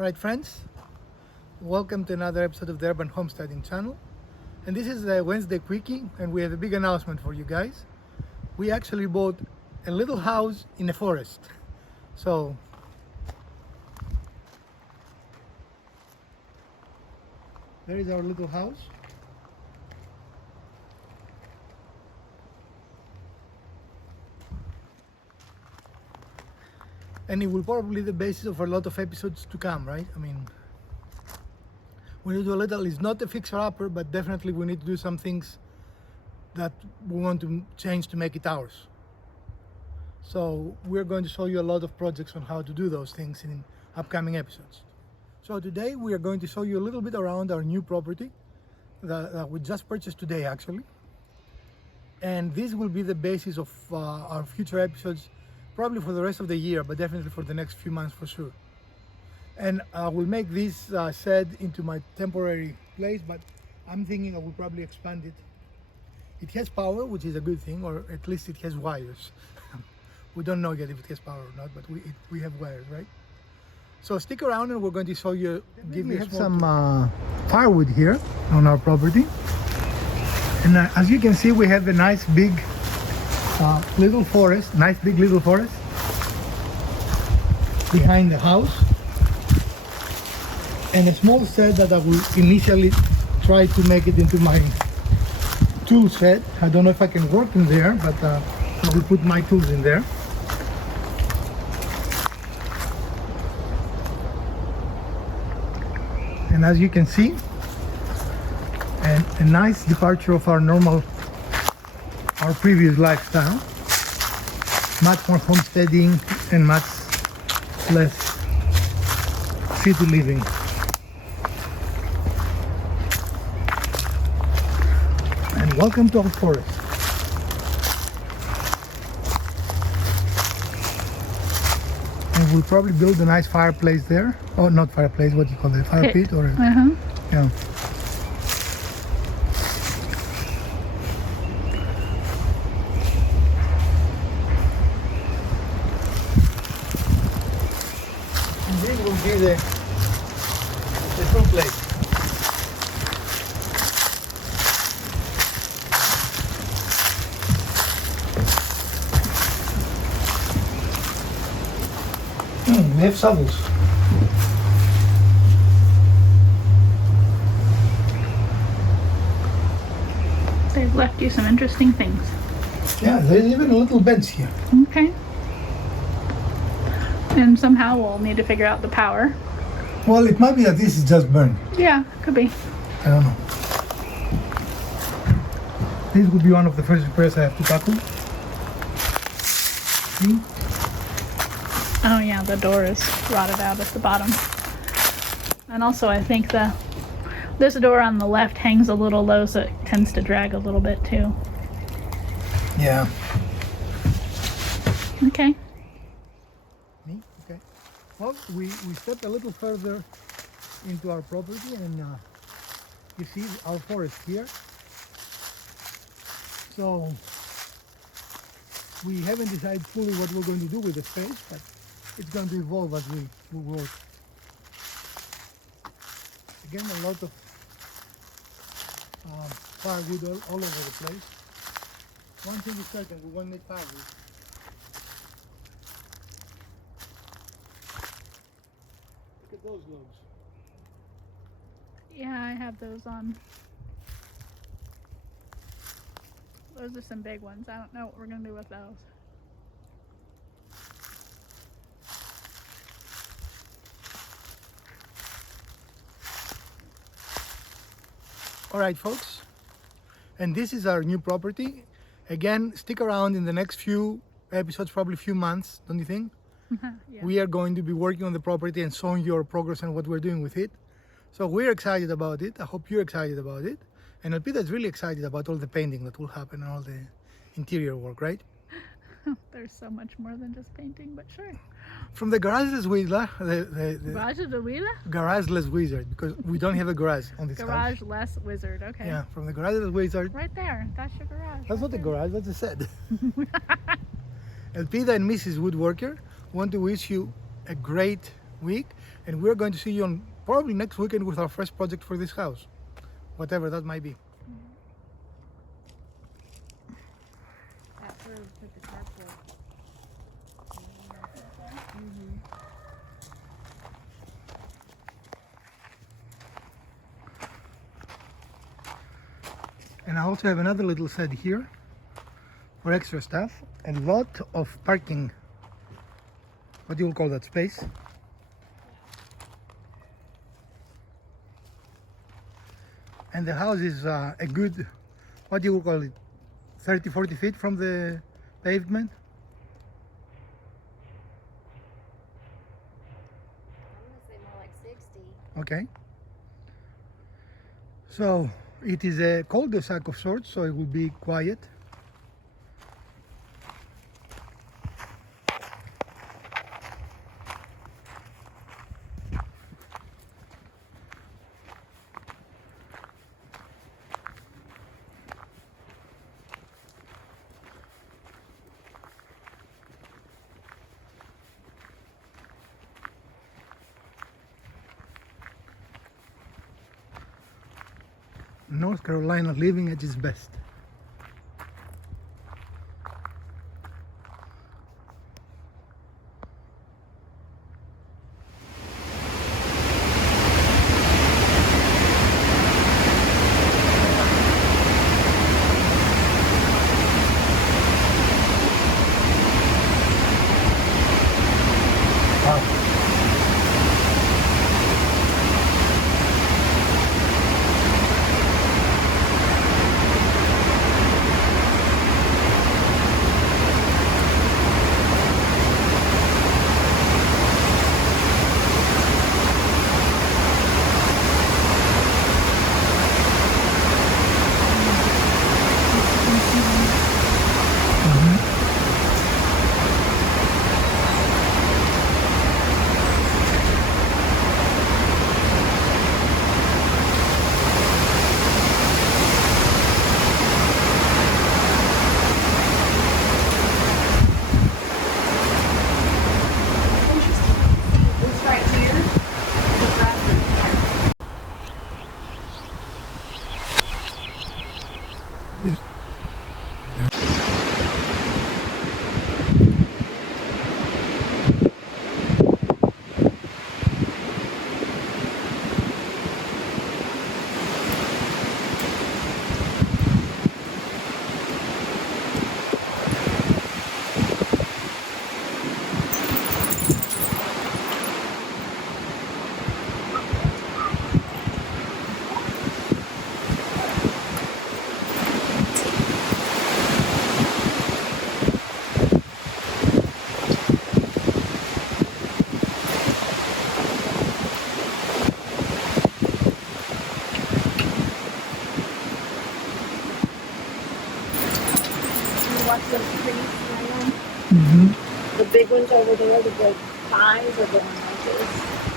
Alright friends, welcome to another episode of the Urban Homesteading channel. And this is a Wednesday quickie, and we have a big announcement for you guys. We actually bought a little house in a forest. So there is our little house. And it will probably be the basis of a lot of episodes to come, right? I mean, we need to do a little, it's not a fixer-upper, but definitely we need to do some things that we want to change to make it ours. So we're going to show you a lot of projects on how to do those things in upcoming episodes. So today we are going to show you a little bit around our new property that we just purchased today actually. And this will be the basis of our future episodes, probably for the rest of the year, but definitely for the next few months for sure. And I will make this shed into my temporary place, but I'm thinking I will probably expand it. It has power, which is a good thing, or at least it has wires. We don't know yet if it has power or not, but we have wires, right? So stick around and we're going to show you, we have some firewood here on our property. And as you can see, we have a nice big little forest, behind the house, and a small shed that I will initially try to make it into my tool shed. I don't know if I can work in there, but I will put my tools in there. And as you can see, a nice departure of our previous lifestyle, much more homesteading and much less city living. And welcome to our forest. And we'll probably build a nice fireplace there. Oh, not fireplace, what do you call it? Fire pit or yeah. This will be the true place. We have shovels. They've left you some interesting things. Yeah, there's even a little bench here. Okay. And somehow we'll need to figure out the power. Well, it might be that this is just burned. Yeah, could be. I don't know. This would be one of the first repairs I have to tackle. See? Oh yeah, the door is rotted out at the bottom. And also I think this door on the left hangs a little low, so it tends to drag a little bit too. Yeah. Okay. Me? Okay. Well, we stepped a little further into our property, and you see our forest here. So we haven't decided fully what we're going to do with the space, but it's going to evolve as we work. Again, a lot of firewood all over the place. One thing is certain, we won't need firewood. Look at those loads. Yeah, I have those on. Those are some big ones. I don't know what we're going to do with those. Alright folks, and this is our new property. Again, stick around in the next few episodes, probably a few months, don't you think? Yeah. We are going to be working on the property and showing you our progress and what we're doing with it. So we're excited about it. I hope you're excited about it. And Elpida's really excited about all the painting that will happen and all the interior work, right? There's so much more than just painting, but sure. From the garageless wizard, the Garage of the wheeler? garageless wizard, because we don't have a garage on this house. Garage less wizard, okay. Yeah, from the garageless wizard. Right there, that's your garage. That's not a garage, that's a shed. Elpida and Mrs. Woodworker want to wish you a great week, and we're going to see you on probably next weekend with our first project for this house, whatever that might be. That's where we put the carport. And I also have another little shed here for extra stuff, a lot of parking. What do you call that space? And the house is a good, what do you call it, 30-40 feet from the pavement? I'm gonna say more like 60. Okay. So it is a cul-de-sac of sorts, so it will be quiet. North Carolina living at its best. Wow. It's right here. The bathroom. You watch those trees, Mama? The big ones over there, the big pines are going like this.